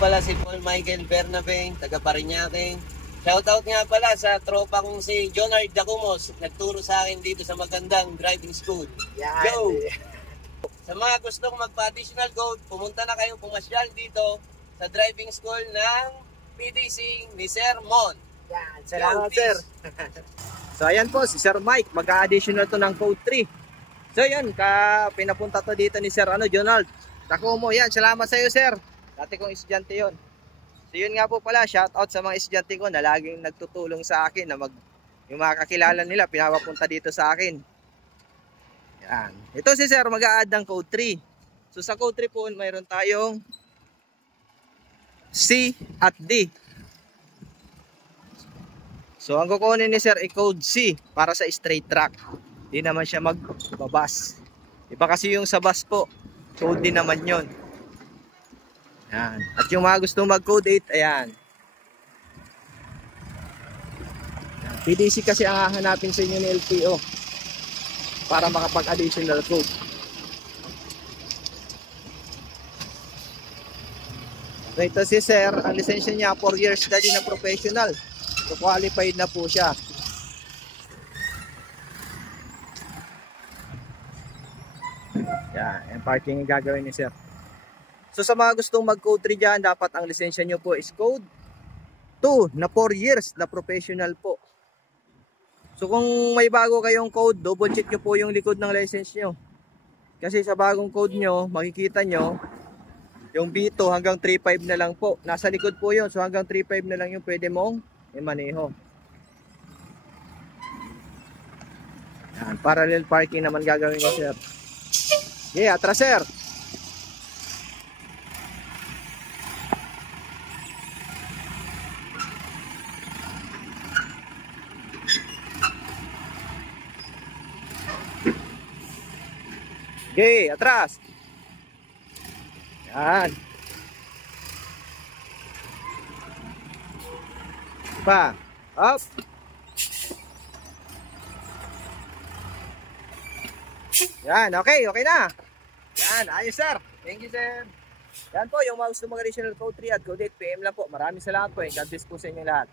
Pala si Paul Michael Bernabeng, taga Parañaque. Shoutout nga pala sa tropa kong si Jonard Dacumos, nagturo sa akin dito sa magandang driving school. Yan. Go! Sa mga gustong magpa-additional code, pumunta na kayo pumasyal dito sa driving school ng PDC ni Sir Mon. Yan. Salamat, Go, sir. So, ayan po, si Sir Mike. Mag-additional to ng code 3. So, yan. Pinapunta to dito ni Sir Jonald Dacumo. Yan. Salamat sa iyo, sir. Dati kong estudyante yon. So yun nga po pala, shout out sa mga estudyante ko na laging nagtutulong sa akin na yung mga kakilala nila pinapapunta dito sa akin. Yan. Ito si sir mag-a-add ng code 3. So sa code 3 po mayroon tayong C at D. So ang kukunin ni sir ay code C para sa straight track. Di naman siya magbabas. Iba kasi yung sa bus po, code D naman yon. Yan. At yung mga gusto mag-code 8, ayan. PDC kasi ang hahanapin sa inyo ni LTO para makapag-additional code. So ito si sir, ang lisensya niya 4 years study na professional. So qualified na po siya. Yan, yung parking yung gagawin ni sir. So sa mga gustong mag-code 3 dyan, dapat ang lisensya nyo po is code 2 na 4 years na professional po. So kung may bago kayong code, double check nyo po yung likod ng license nyo. Kasi sa bagong code nyo, makikita nyo, yung B2 hanggang 3.5 na lang po. Nasa likod po yun. So hanggang 3.5 na lang yung pwede mong imaneho. Yan, parallel parking naman gagawin nyo, sir. Yeah, atras, sir. Okay, atras. Yan. Pa. Up. Yan, okay na. Yan, ayos sir. Thank you sir. Yan po, yung mga gusto mag-additional code 3 at code 8 PM lang po. Maraming salamat po. God bless po sa inyo lahat.